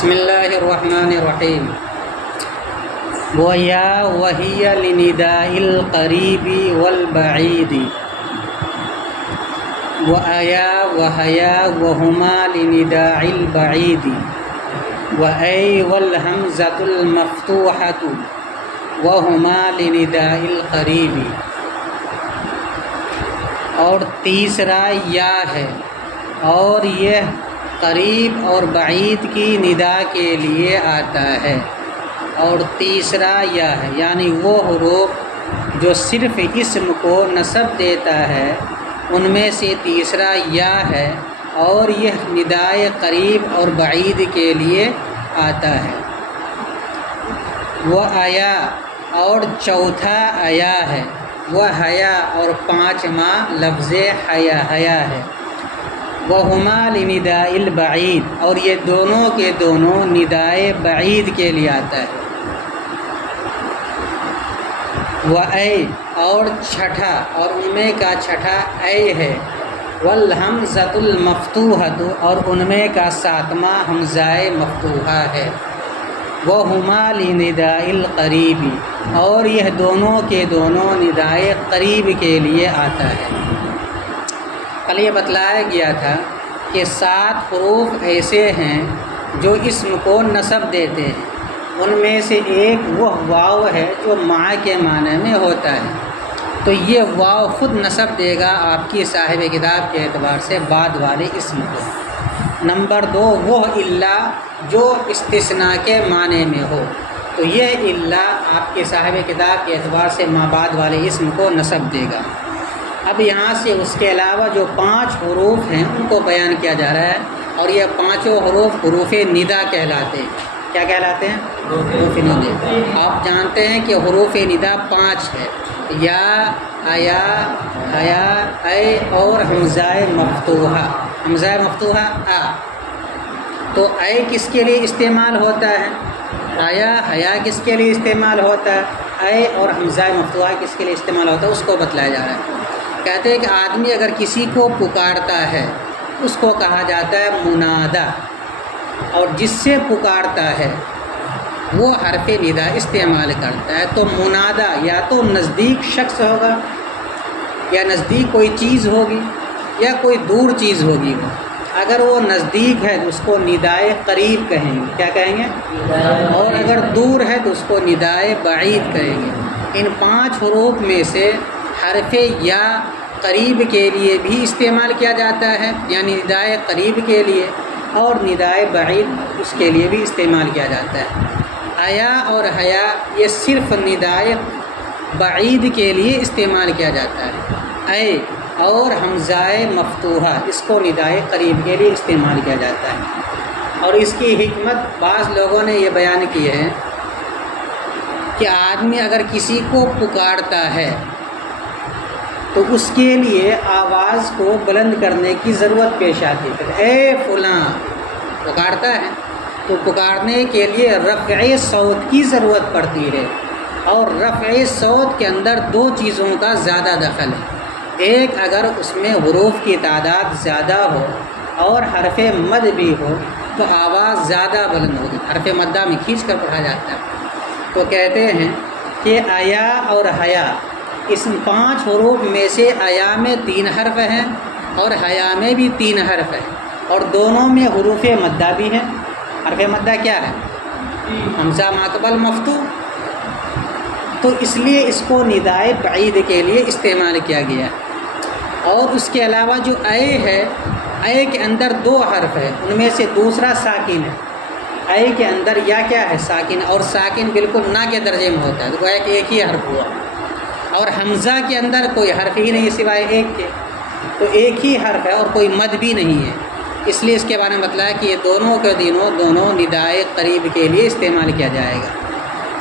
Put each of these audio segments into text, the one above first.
بسم اللہ الرحمن الرحیم وَيَا وَهِيَ لِنِدَاءِ الْقَرِيبِ وَالْبَعِيدِ وَأَيَا وَهَيَا وَهُمَا لِنِدَاءِ الْبَعِيدِ وَأَيْ وَالْهَمْزَةُ الْمَفْتُوحَةُ وَهُمَا لِنِدَاءِ الْقَرِيبِ۔ اور تیسرا یا ہے، اور یہ قریب اور بعید کی ندا کے لیے آتا ہے۔ اور تیسرا یا ہے، یعنی وہ حروف جو صرف اسم کو نسب دیتا ہے ان میں سے تیسرا یا ہے، اور یہ ندائے قریب اور بعید کے لیے آتا ہے۔ وہ آیا اور چوتھا آیا ہے، وہ حیا اور پانچواں لفظ حیا ہے۔ وَهُمَا لِنِدَاءِ الْبَعِيدِ، اور یہ دونوں کے دونوں ندائے بعید کے لیے آتا ہے۔ وَأَيْ، اور چھٹا اور ان میں کا چھٹا اے ہے۔ وَالْحَمْزَةُ الْمَفْتُوحَةُ، اور ان میں کا ساتواں حمزہ مفتوحہ ہے۔ وَهُمَا لِنِدَاءِ الْقَرِيبِ، اور یہ دونوں کے دونوں ندائے قریب کے لیے آتا ہے۔ کل یہ بتلایا گیا تھا کہ 7 حروف ایسے ہیں جو اسم کو نسب دیتے ہیں، ان میں سے ایک وہ واو ہے جو مع کے معنی میں ہوتا ہے، تو یہ واو خود نسب دے گا آپ کی صاحب کتاب کے اعتبار سے بعد والے اسم کو۔ نمبر 2 وہ الا جو استثناء کے معنی میں ہو، تو یہ الا آپ کے صاحب کتاب کے اعتبار سے ما بعد والے اسم کو نسب دے گا۔ اب یہاں سے اس کے علاوہ جو 5 حروف ہیں ان کو بیان کیا جا رہا ہے، اور یہ 5 حروف حروف ندا کہلاتے ہیں۔ کیا کہلاتے ہیں؟ حروف ندا۔ آپ جانتے ہیں کہ حروف ندا 5 ہے، یا، ایا، حیا، اے اور حمزہ مفتوحہ۔ حمزہ مفتوحہ آ، تو اے کس کے لیے استعمال ہوتا ہے؟ آیا، حیا کس کے لیے استعمال ہوتا ہے؟ اے اور حمزہ مفتوحہ کس کے لیے استعمال ہوتا ہے؟ اس کو بتلایا جا رہا ہے۔ کہتے ہیں کہ آدمی اگر کسی کو پکارتا ہے اس کو کہا جاتا ہے منادا، اور جس سے پکارتا ہے وہ حرف ندا استعمال کرتا ہے۔ تو منادا یا تو نزدیک شخص ہوگا، یا نزدیک کوئی چیز ہوگی، یا کوئی دور چیز ہوگی۔ اگر وہ نزدیک ہے تو اس کو ندائے قریب کہیں گے، کیا کہیں گے؟ اور اگر دور ہے تو اس کو ندائے بعید کہیں گے۔ ان 5 حروف میں سے حرف یا قریب کے لیے بھی استعمال کیا جاتا ہے، یعنی ندائے قریب کے لیے، اور ندائے بعید اس کے لیے بھی استعمال کیا جاتا ہے۔ آیا اور حیا یہ صرف ندائے بعید کے لیے استعمال کیا جاتا ہے۔ اے اور حمزہ مفتوحہ اس کو ندائے قریب کے لیے استعمال کیا جاتا ہے۔ اور اس کی حکمت بعض لوگوں نے یہ بیان کی ہے کہ آدمی اگر کسی کو پکارتا ہے تو اس کے لیے آواز کو بلند کرنے کی ضرورت پیش آتی ہے۔ اے فلاں پکارتا ہے تو پکارنے کے لیے رفع صوت کی ضرورت پڑتی ہے، اور رفع صوت کے اندر 2 چیزوں کا زیادہ دخل ہے۔ ایک، اگر اس میں حروف کی تعداد زیادہ ہو اور حرف مد بھی ہو تو آواز زیادہ بلند ہوگی، حرف مدہ میں کھینچ کر پڑھا جاتا ہے۔ تو کہتے ہیں کہ آیا اور حیا اس 5 حروف میں سے آیا میں 3 حرف ہیں اور حیا میں بھی 3 حرف ہیں، اور دونوں میں حروف مدہ بھی ہیں۔ حرف مدہ کیا ہے؟ حمزہ ماقبل مفتوح، تو اس لیے اس کو ندائے بعید کے لیے استعمال کیا گیا ہے۔ اور اس کے علاوہ جو اے ہے، اے کے اندر 2 حرف ہے، ان میں سے دوسرا ساکن ہے۔ اے کے اندر یا کیا ہے؟ ساکن، اور ساکن بالکل نہ کے درجے میں ہوتا ہے، تو گویا کہ ایک ہی حرف ہوا۔ اور حمزہ کے اندر کوئی حرف ہی نہیں سوائے ایک کے، تو ایک ہی حرف ہے اور کوئی مد بھی نہیں ہے۔ اس لیے اس کے بارے میں بتلایا کہ یہ دونوں کے دونوں ندائے قریب کے لیے استعمال کیا جائے گا،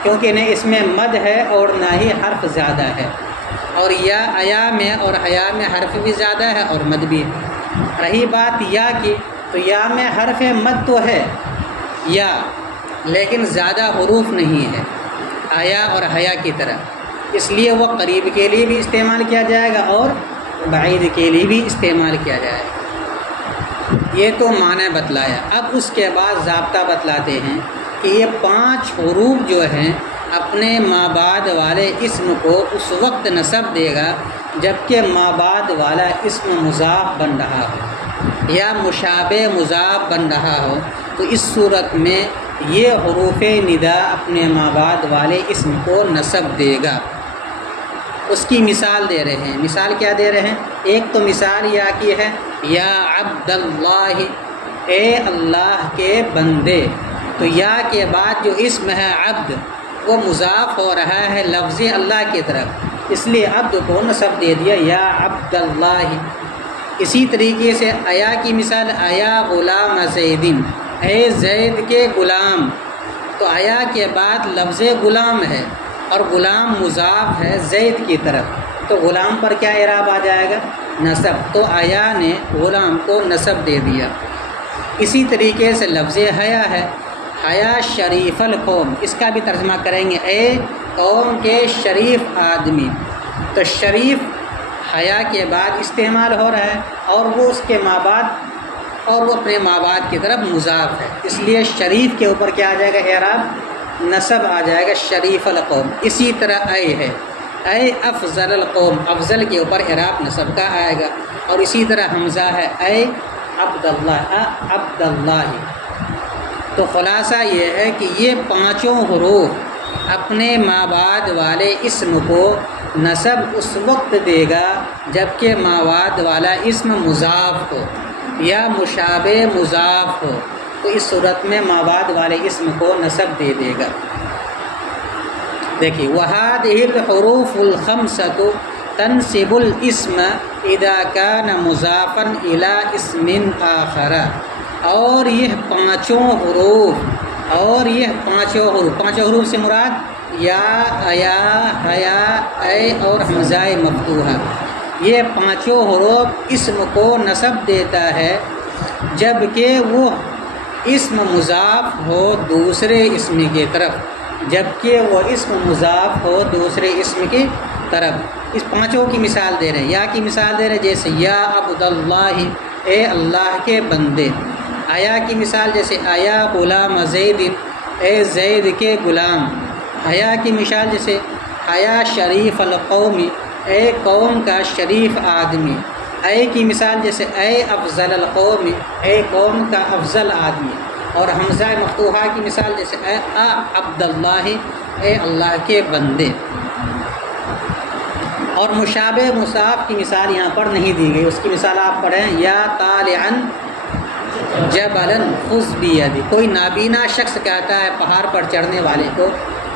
کیونکہ نہ اس میں مد ہے اور نہ ہی حرف زیادہ ہے۔ اور یا ایا میں اور حیا میں حرف بھی زیادہ ہے اور مد بھی ہے۔ رہی بات یا کی، تو یا میں حرف مد تو ہے یا، لیکن زیادہ حروف نہیں ہے آیا اور حیا کی طرح، اس لیے وہ قریب کے لیے بھی استعمال کیا جائے گا اور بعید کے لیے بھی استعمال کیا جائے گا۔ یہ تو معنی بتلایا. اب اس کے بعد ضابطہ بتلاتے ہیں کہ یہ 5 حروف جو ہیں اپنے ما بعد والے اسم کو اس وقت نصب دے گا جبکہ ما بعد والا اسم مضاف بن رہا ہو یا مشابہ مضاف بن رہا ہو. تو اس صورت میں یہ حروف ندا اپنے ما بعد والے اسم کو نصب دے گا. اس کی مثال دے رہے ہیں. مثال کیا دے رہے ہیں؟ ایک تو مثال یا کی ہے یا عبد اللہ، اے اللہ کے بندے. تو یا کے بعد جو اسم ہے عبد وہ مضاف ہو رہا ہے لفظ اللہ کی طرف، اس لیے عبد کو نصب دے دیا یا عبد اللہ. اسی طریقے سے ایا کی مثال ایا غلام زیدن، اے زید کے غلام. تو ایا کے بعد لفظ غلام ہے اور غلام مضاف ہے زید کی طرف، تو غلام پر کیا اعراب آ جائے گا؟ نصب. تو ایا نے غلام کو نصب دے دیا. اسی طریقے سے لفظ حیا ہے، حیا شریف القوم، اس کا بھی ترجمہ کریں گے اے قوم کے شریف آدمی. تو شریف حیا کے بعد استعمال ہو رہا ہے اور وہ اس کے ماں بعد اور وہ اپنے ماں بعد کی طرف مضاف ہے، اس لیے شریف کے اوپر کیا آ جائے گا؟ اعراب نصب آ جائے گا شریف القوم. اسی طرح اے ہے، اے افضل القوم، افضل کے اوپر اعراب نصب کا آئے گا. اور اسی طرح حمزہ ہے اے عبد اللہ، عبد اللہ. تو خلاصہ یہ ہے کہ یہ 5 حروف اپنے ما بعد والے اسم کو نصب اس وقت دے گا جبکہ ما بعد والا اسم مضاف ہو یا مشابہ مضاف ہو. تو اس صورت میں ما بعد والے اسم کو نصب دے دے گا. دیکھیے وَهَذِهِ الْحُرُوفُ الْخَمْسَةُ تَنْصِبُ الْاسْمَ إِذَا كَانَ مُضَافًا إِلَىٰ اسْمٍ آخَرَ. اور یہ 5 حروف اور یہ 5 حروف سے مراد یا ایا حیا اے اور حمزہ مفتوحہ، یہ 5 حروف اسم کو نصب دیتا ہے جبکہ وہ اسم مضاف ہو دوسرے اسم کی طرف، جبکہ وہ اسم مضاف ہو دوسرے اسم کی طرف. اس 5 کی مثال دے رہے ہیں. یا کی مثال دے رہے ہیں جیسے یا عبد اللہ، اے اللہ کے بندے. ایا کی مثال جیسے ایا غلام زید، اے زید کے غلام. حیا کی مثال جیسے حیا شریف القوم، اے قوم کا شریف آدمی. اے کی مثال جیسے اے افضل القوم، اے قوم کا افضل آدمی. اور حمزہ مفتوحہ کی مثال جیسے اے عبد اللہ، اے اللہ کے بندے. اور مشابہ مضاف کی مثال یہاں پر نہیں دی گئی. اس کی مثال آپ پڑھیں یا طالعا جبلا خذ بیدی. کوئی نابینا شخص کہتا ہے پہاڑ پر چڑھنے والے کو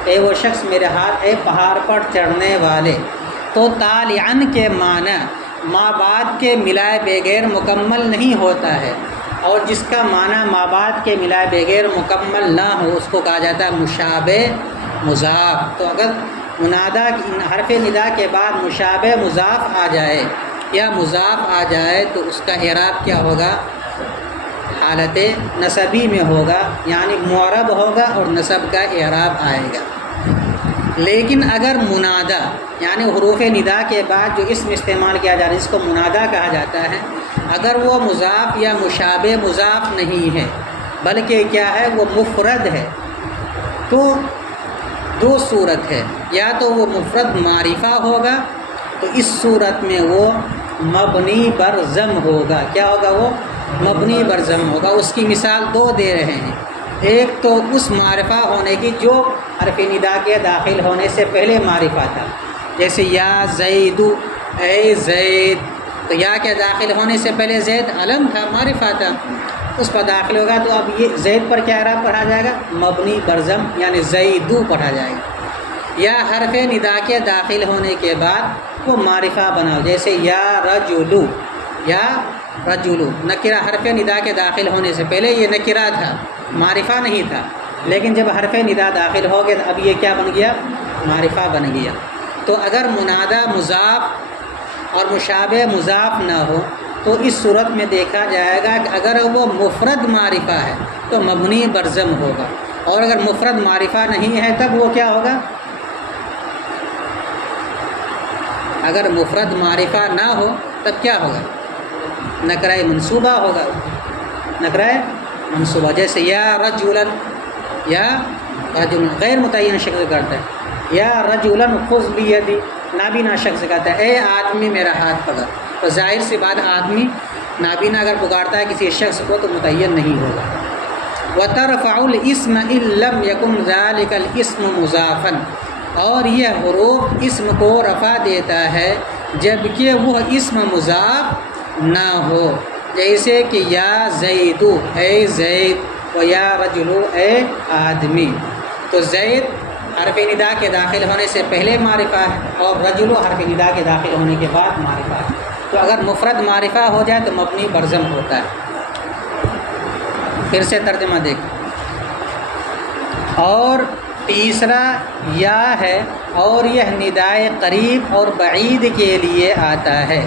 اے وہ شخص میرے ہاتھ، اے پہاڑ پر چڑھنے والے. تو طالعا کے معنی ما بعد کے ملائے بغیر مکمل نہیں ہوتا ہے، اور جس کا معنی ما بعد کے ملائے بغیر مکمل نہ ہو اس کو کہا جاتا ہے مشابہ مضاف. تو اگر منادا حرف ندا کے بعد مشابہ مضاف آ جائے یا مضاف آ جائے تو اس کا اعراب کیا ہوگا؟ حالت نصبی میں ہوگا، یعنی معرب ہوگا اور نصب کا اعراب آئے گا. لیکن اگر منادا یعنی حروف ندا کے بعد جو اسم استعمال کیا جا رہا ہے اس کو منادا کہا جاتا ہے، اگر وہ مضاف یا مشابہ مضاف نہیں ہے بلکہ کیا ہے وہ مفرد ہے، تو 2 صورت ہے. یا تو وہ مفرد معرفہ ہوگا تو اس صورت میں وہ مبنی بر ضم ہوگا. کیا ہوگا؟ وہ مبنی بر ضم ہوگا. اس کی مثال 2 دے رہے ہیں. ایک تو اس معرفہ ہونے کی جو حرف ندا کے داخل ہونے سے پہلے معرفہ تھا، جیسے یا زید، اے زید. تو یا کے داخل ہونے سے پہلے زید علم تھا، معرفہ تھا، اس پر داخل ہوگا تو اب یہ زید پر کیا اعراب پڑھا جائے گا؟ مبنی بر ضم، یعنی زیدو پڑھا جائے گا. یا حرف ندا کے داخل ہونے کے بعد وہ معرفہ بناؤ، جیسے یا رجلو، یا رجلو. نکرہ حرف ندا کے داخل ہونے سے پہلے یہ نکرہ تھا، معرفہ نہیں تھا، لیکن جب حرف ندا داخل ہو گیا تو اب یہ کیا بن گیا؟ معرفہ بن گیا. تو اگر منادا مضاف اور مشابہ مضاف نہ ہو تو اس صورت میں دیکھا جائے گا کہ اگر وہ مفرد معرفہ ہے تو مبنی بر ضم ہوگا، اور اگر مفرد معرفہ نہیں ہے تب وہ کیا ہوگا؟ اگر مفرد معرفہ نہ ہو تب کیا ہوگا؟ نکرہ منصوبہ ہوگا. نکرہ منصوبہ، جیسے یا رجلا، یا رجل غیر متعین شخص کرتا ہے، یا رجلا خذ بیدی نابینا شخص کہتا ہے اے آدمی میرا ہاتھ پکڑ، تو ظاہر سی بات آدمی نابینا اگر پکارتا ہے کسی شخص کو تو متعین نہیں ہوگا۔ وَتَرْفَعُ الْإِسْمَ إِن لَّمْ يَكُنْ ذَلِكَ الْإِسْمُ مُضَافًا، اور یہ حروف اسم کو رفع دیتا ہے جبکہ وہ اسم مضاف نہ ہو، جیسے کہ یا زید اے زید و یا رجل اے آدمی، تو زید حرف ندا کے داخل ہونے سے پہلے معرفہ ہے اور رجل حرف ندا کے داخل ہونے کے بعد معرفہ ہے، تو اگر مفرد معرفہ ہو جائے تو مبنی برضم ہوتا ہے۔ پھر سے ترجمہ دیکھ، اور تیسرا یا ہے اور یہ ندائے قریب اور بعید کے لیے آتا ہے،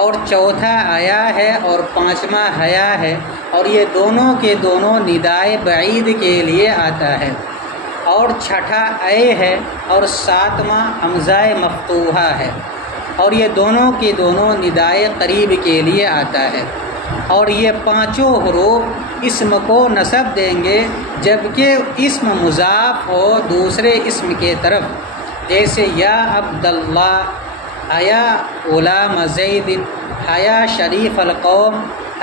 اور چوتھا آیا ہے اور پانچواں حیا ہے، اور یہ دونوں کے دونوں ندائے بعید کے لیے آتا ہے، اور چھٹا اے ہے اور ساتواں حمزہ مفتوحہ ہے، اور یہ دونوں کے دونوں ندائے قریب کے لیے آتا ہے، اور یہ پانچوں حروف اسم کو نصب دیں گے جبکہ اسم مضاف ہو دوسرے اسم کے طرف، جیسے یا عبداللہ، حیا غلام زید، حیا شریف القوم،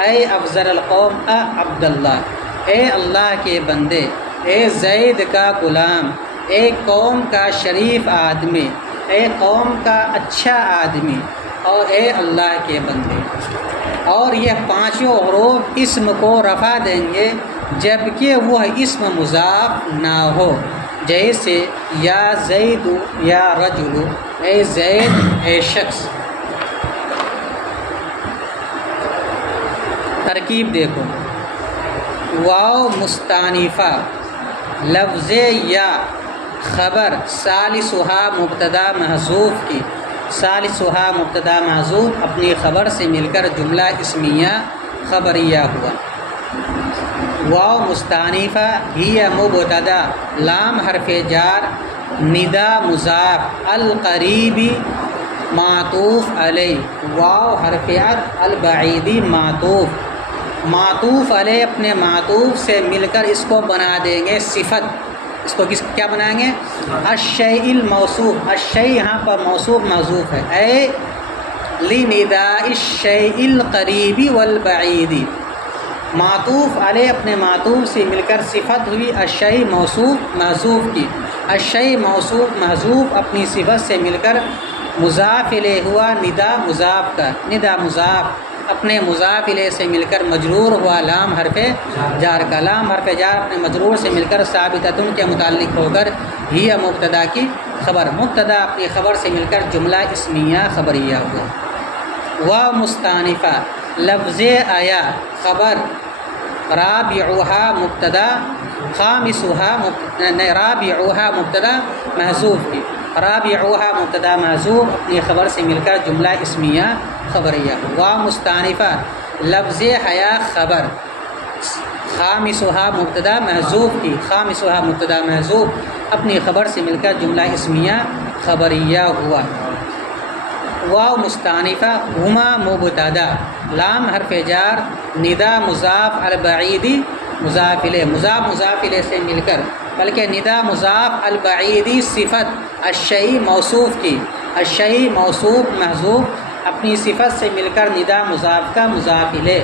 اے افضل القوم عبداللہ، اے اللہ کے بندے، اے زید کا غلام، اے قوم کا شریف آدمی، اے قوم کا اچھا آدمی، اور اے اللہ کے بندے۔ اور یہ پانچوں حروف اسم کو رفع دیں گے جبکہ وہ اسم مضاف نہ ہو، جیسے یا زید یا رجل، اے زید اے شخص۔ ترکیب دیکھو، واو مستانفہ، لفظ یا خبر ثالثھا مبتدا محذوف کی، ثالثھا مبتدا محذوف اپنی خبر سے مل کر جملہ اسمیہ خبریہ ہوا۔ واو مستانفہ ہی مبتدا، لام حرف جار، ندا مضاف، القریبی معطوف علیہ، واو حرف عطف، البعیدی معطوف علیہ اپنے معطوف سے مل کر اس کو بنا دیں گے صفت، اس کو کیا بنائیں گے؟ الشیء الموصوف، الشیء یہاں پر موصوف محذوف ہے، اے لنداء الشیء القریب والبعید، معطوف علیہ اپنے معطوف سے مل کر صفت ہوئی الشیء موصوف محذوف کی، الشیء موصوف محذوف اپنی صفت سے مل کر مضاف الیہ ہوا ندا مضاف کا، ندا مضاف اپنے مضاف الیہ سے مل کر مجرور ہوا لام حرف جار کا، لام حرف جار اپنے مجرور سے مل کر ثابتۃ کے متعلق ہو کر ہی مبتدا کی خبر، مبتدا اپنی خبر سے مل کر جملہ اسمیہ خبریہ ہوا۔ واو مستانفہ، لفظ آیا خبر، رابعھا مبتدا، خامسھا رابعھا مبتدا محذوف کی، رابعھا مبتدا محذوف اپنی خبر سے مل کر جملہ اسمیہ خبریہ۔ واو مستانفہ، لفظ حیا خبر، خامسھا مبتدا محذوف کی، خامسھا مبتدا محذوف اپنی خبر سے مل کر جملہ اسمیہ خبریہ ہوا۔ واو مستانفہ ہما مبتدا، لام حرف جار، ندا مضاف، البعیدی مضاف الیہ، مضاف الیہ سے مل کر، بلکہ ندا مضاف، البعیدی صفت الشیء موصوف کی، الشیء موصوف محذوف اپنی صفت سے مل کر ندا مضاف کا مضاف الیہ،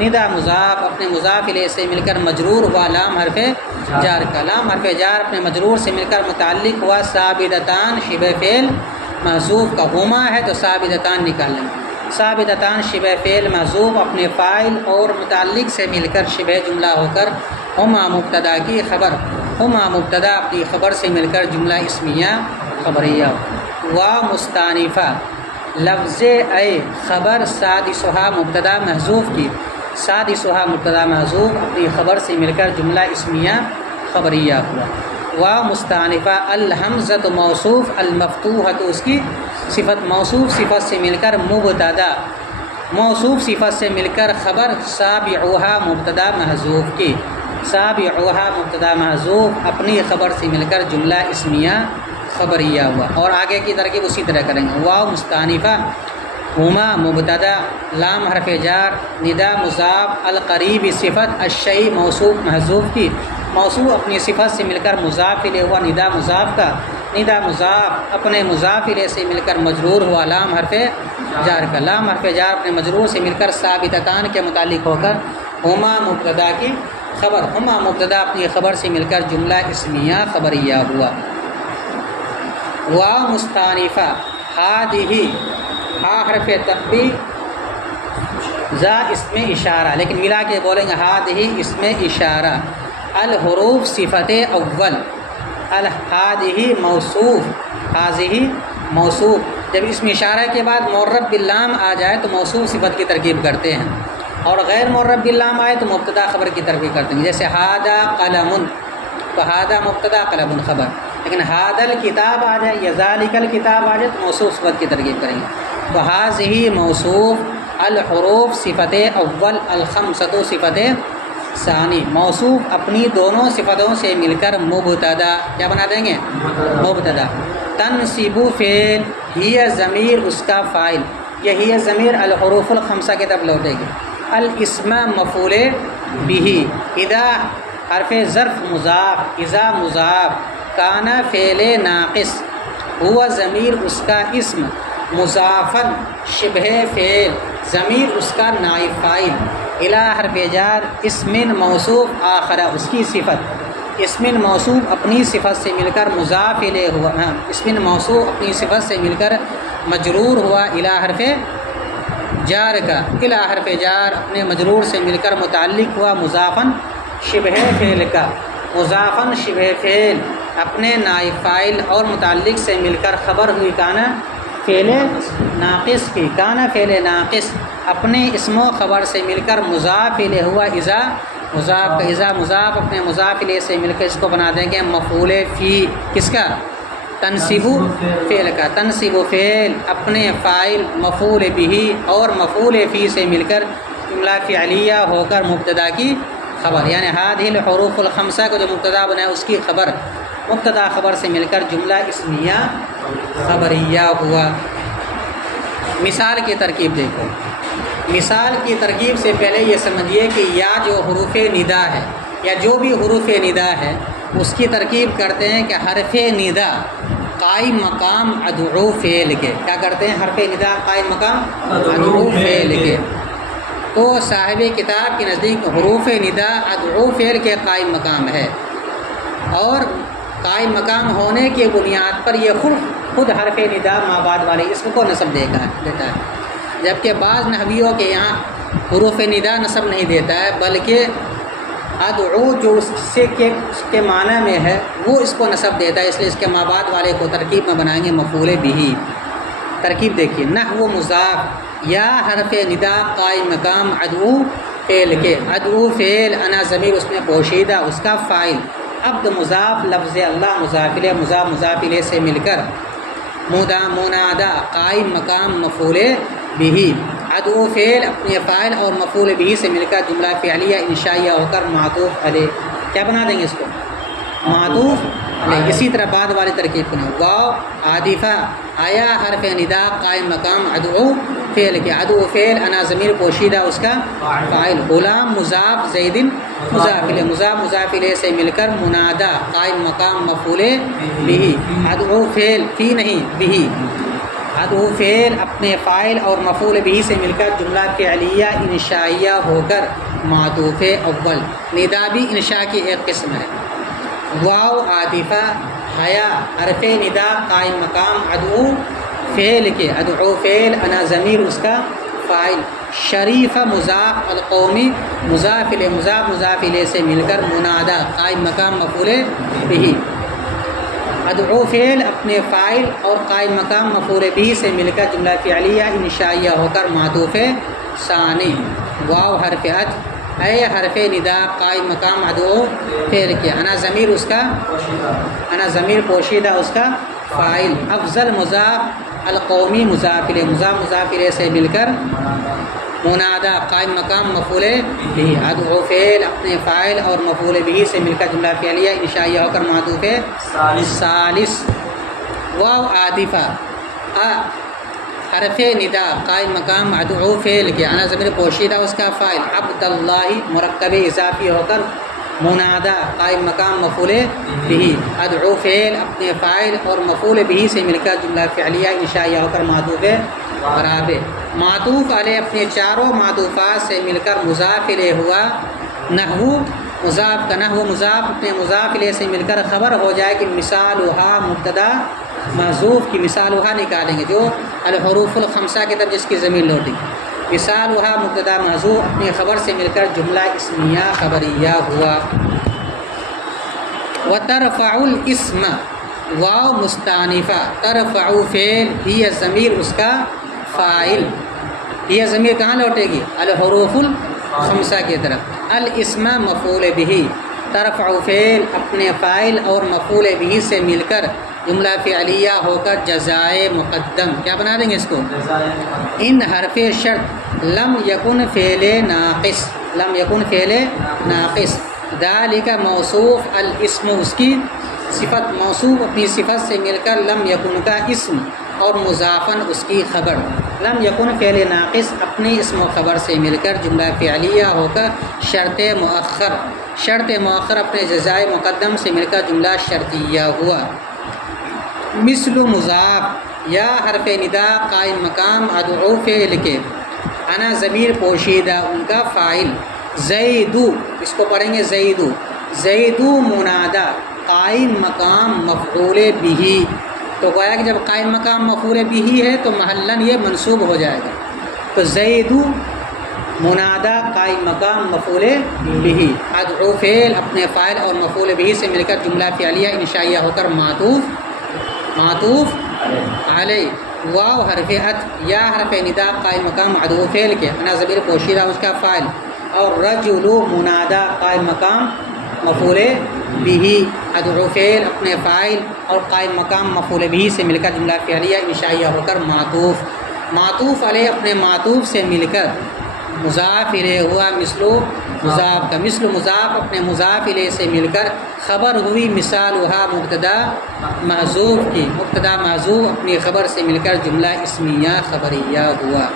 ندا مضاف اپنے مضاف الیہ سے مل کر مجرور ہوا لام حرف جار کا، لام حرف جار اپنے مجرور سے مل کر متعلق ہوا ثابتتان شبہ فعل محذوف کا، ہما ہے تو ثابتتان نکال لیں گے، ثابتتان شبہ فعل محذوف اپنے فاعل اور متعلق سے مل کر شبہ جملہ ہو کر ہما مبتدا کی خبر، ہما مبتدا اپنی خبر سے مل کر جملہ اسمیہ خبریہ۔ وا مستانفہ، لفظ اے خبر سادسھا مبتدا محذوف کی، سادسھا مبتدا محذوف اپنی خبر سے مل کر جملہ اسمیہ خبریہ ہوا۔ وا مستانفہ، الحمزۃ موصوف، المفتوحۃ اس کی صفت، موصوف صفت سے مل کر مبتدا، موصوف صفت سے مل کر خبر، سابعھا مبتدا محذوف کی، سابعھا مبتدا محذوف اپنی خبر سے مل کر جملہ اسمیہ خبریہ ہوا۔ اور آگے کی ترکیب اسی طرح کریں گے۔ واو مستانفہ، ہما مبتدا، لام حرف جار، ندا مضاف، القریب صفت، الشیء موصوف محذوف کی، موصوف اپنی صفت سے مل کر مضاف الیہ ہوا، ندا مضاف کا، ندا مضاف اپنے مضاف الیہ سے مل کر مجرور ہوا، لام حرف جار کا، لام حرف جار اپنے مجرور سے مل کر ثابتتان کے متعلق ہو کر ہما مبتدا کی خبر، ہما مبتدا اپنی خبر سے مل کر جملہ اسمیہ خبریہ ہوا۔ واو مستانفہ، ہادہ، ہا حرف تنبیہ، ذا اسم اشارہ، لیکن ملا کے بولیں گے ہادہ اسم اشارہ، الحروف صفت اول، الہادہ موصوف، ہاذہ موصوف، جب اسم اشارہ کے بعد معرب باللام آ جائے تو موصوف صفت کی ترکیب کرتے ہیں، اور غیر معرب باللام آئے تو مبتدا خبر کی ترکیب کرتے ہیں، جیسے ہادہ قلم، تو ہادہ مبتدا قلم خبر، لیکن ہادل کتاب آ جائے یا ذالک الکتاب آ جائے تو موصوف صفت کی ترکیب کریں گے۔ تو ہاذہ موصوف، الحروف صفت اول، الخمسۃ صفت ثانی، موصوف اپنی دونوں صفتوں سے مل کر مبتدا کیا بنا دیں گے؟ مبتدا۔ تنصب فعل، ہی ضمیر اس کا فاعل، یہ ہی ضمیر الحروف الخمسہ کی طرف لوٹے گی۔ الاسم مفعول بہ، اذا حرف ظرف مضاف، اذا مضاف، کان فعل ناقص، ہوا ضمیر اس کا اسم، مضافن شبہ فعل، ضمیر اس کا نائب فاعل، الی حرف جار، اسم موصوف آخر اس کی صفت، اسم موصوف اپنی صفت سے مل کر مضاف الیہ ہوا، اسم موصوف اپنی صفت سے مل کر مجرور ہوا، الی حرف جار کا، الی حرف جار اپنے مجرور سے مل کر متعلق ہوا مضافن شبہ فعل کا، مضافن شبہ فعل اپنے نائب فاعل اور متعلق سے مل کر خبر ہوئی کانا فعل ناقص کی، کانا فعل ناقص اپنے اسم و خبر سے مل کر مضاف الیہ ہوا، اذا مضاف کا، اذا مضاف اپنے مضاف الیہ سے مل کر اس کو بنا دیں گے مفعول فی، کس کا؟ تنصب فعل کا، تنصب فعل اپنے فاعل مفعول بہ اور مفعول فی سے مل کر جملہ فعلیہ ہو کر مبتدا کی خبر، یعنی ہذہ الحروف الخمسہ کو جو مبتدا بنا ہے اس کی خبر، مبتدا خبر سے مل کر جملہ اسمیہ خبریہ ہوا۔ مثال کی ترکیب دیکھو، مثال کی ترکیب سے پہلے یہ سمجھیے کہ یا جو حروف ندا ہے یا جو بھی حروف ندا ہے اس کی ترکیب کرتے ہیں کہ حرف ندا قائم مقام ادعو فعل کے، کیا کرتے ہیں؟ حرف ندا قائم مقام ادعو فعل کے، تو صاحب کتاب کے نزدیک حروف ندا ادعو فعل کے قائم مقام ہے، اور قائم مقام ہونے کی بنیاد پر یہ خود حرف ندا ما بعد والے اسم کو نصب دیتا ہے، جبکہ بعض نحویوں کے یہاں حروف ندا نصب نہیں دیتا ہے، بلکہ ادعو جو اس کے معنی میں ہے وہ اس کو نصب دیتا ہے، اس لیے اس کے ما بعد والے کو ترکیب میں بنائیں گے مفعول بہ۔ ترکیب دیکھیے، نحو مضاف، یا حرف ندا قائم مقام ادعو فعل کے، ادعو فعل، انا ضمیر اس میں پوشیدہ اس کا فاعل، عبد مضاف، لفظ اللہ مضاف الیہ، مضاف الیہ سے مل کر منادا قائم مقام مفعول بہ، ادعو فعل اپنے فاعل اور مفعول بہ سے مل کر جملہ فعلیہ انشائیہ ہو کر معطوف علیہ، کیا بنا دیں گے اس کو؟ معطوف علیہ۔ اسی طرح بعد والی ترکیب کو واو عاطفہ، آیا حرف ندا قائم مقام ادعو فعل کے، ادعو فعل انا ضمیر پوشیدہ اس کا فاعل، غلام مضاف، زید مضاف الیہ، مضاف الیہ سے مل کر منادا قائم مقام مفعول بہ، ادعو فعل فی نہیں بہ، ادعو فعل اپنے فاعل اور مفعول بہ سے مل کر جملہ فعلیہ انشائیہ ہو کر معطوف اول۔ ندا بھی انشاء کی ایک قسم ہے۔ واو عاطفہ، حیا حرف ندا قائم مقام ادعو فعل کے، ادعو فعل انا ضمیر اس کا فاعل، شریف مضاف، القومی مضاف الیہ، مضاف الیہ سے مل کر منادا قائم مقام مفعول بہ، ادعو فعل اپنے فاعل اور قائم مقام مفعول بہ سے مل کر جملہ فعلیہ انشائیہ ہو کر معطوف ثانی۔ واو حرف عطف، اے حرف ندا قائم مقام ادعو فعل کے، انا ضمیر اس کا، انا ضمیر پوشیدہ اس کا فاعل، افضل مضاف، القومی مضاف الیہ، مضاف الیہ سے مل کر منادا قائم مقام مفعول بہ، ادعو فعل اپنے فاعل اور مفعول بہ سے مل کر جملہ فعلیہ انشائیہ ہو کر معطوف ثالث۔ واو عاطفہ، حرف ندا قائم مقام ادعو فعل کے انا ضمیر پوشیدہ اس کا فاعل عبداللہ مرکب اضافی ہو کر منادا قائم مقام مفعول بھی ادعو فعل اپنے فاعل اور مفعول بھی سے مل کر جملہ فعلیہ انشائیہ ہو کر معطوف برابر معطوف علیہ اپنے چاروں معطوفات سے مل کر مضاف الیہ ہوا نحو مضاف کا نحو مضاف اپنے مضاف الیہ سے مل کر خبر ہو جائے کہ مثالھا مبتدا محذوف کی مثالھا نکالیں گے جو الحروف الخمسہ کی طرف جس کی ضمیر لوٹے گی مثالھا مبتدا محذوف اپنی خبر سے مل کر جملہ اسمیہ خبریہ ہوا وترفع الاسم واو مستانفہ ترفع فعل ہی ضمیر اس کا فاعل یہ ضمیر کہاں لوٹے گی الحروف الخمسہ کی طرف الاسم مفعول به ترفع فعل اپنے فاعل اور مفعول به سے مل کر جملہ فعلیہ ہو کر جزائے مقدم کیا بنا دیں گے اس کو ان حرف شرط لم یکن فعل ناقص لم یکن فعل ناقص ذالک موصوف الاسم اس کی صفت موصوف اپنی صفت سے مل کر لم یکن کا اسم اور مضافن اس کی خبر لم یکن فعل ناقص اپنی اسم و خبر سے مل کر جملہ فعلیہ ہو کر شرط مؤخر اپنے جزائے مقدم سے مل کر جملہ شرطیہ ہوا مثل مضاف یا حرف ندا قائم مقام ادعو فعل کے انا ضمیر پوشیدہ ان کا فاعل زیدو اس کو پڑھیں گے زیدو منادا قائم مقام مفعول بھی تو گویا کہ جب قائم مقام مفعول بھی ہے تو محلاً یہ منصوب ہو جائے گا تو زیدو منادا قائم مقام مفعول بھی ادعو فعل اپنے فاعل اور مفعول بھی سے مل کر جملہ فعلیہ انشائیہ ہو کر معطوف علیہ واو حرف عطف یا حرف ندا قائم مقام ادعو فعل کے انا ضمیر پوشیدہ اس کا فاعل اور رجل منادا قائم مقام مفعول بھی ادعو فعل اپنے فاعل اور قائم مقام مفعول بھی سے مل کر جملہ فعلیہ انشائیہ ہو کر معطوف علیہ اپنے معطوف سے مل کر مضاف الیہ ہوا مثل مضاف کا مثل مضاف اپنے مضاف الیہ سے مل کر خبر ہوئی مثالھا مبتدا محذوف کی مبتدا محذوف اپنی خبر سے مل کر جملہ اسمیہ خبریہ ہوا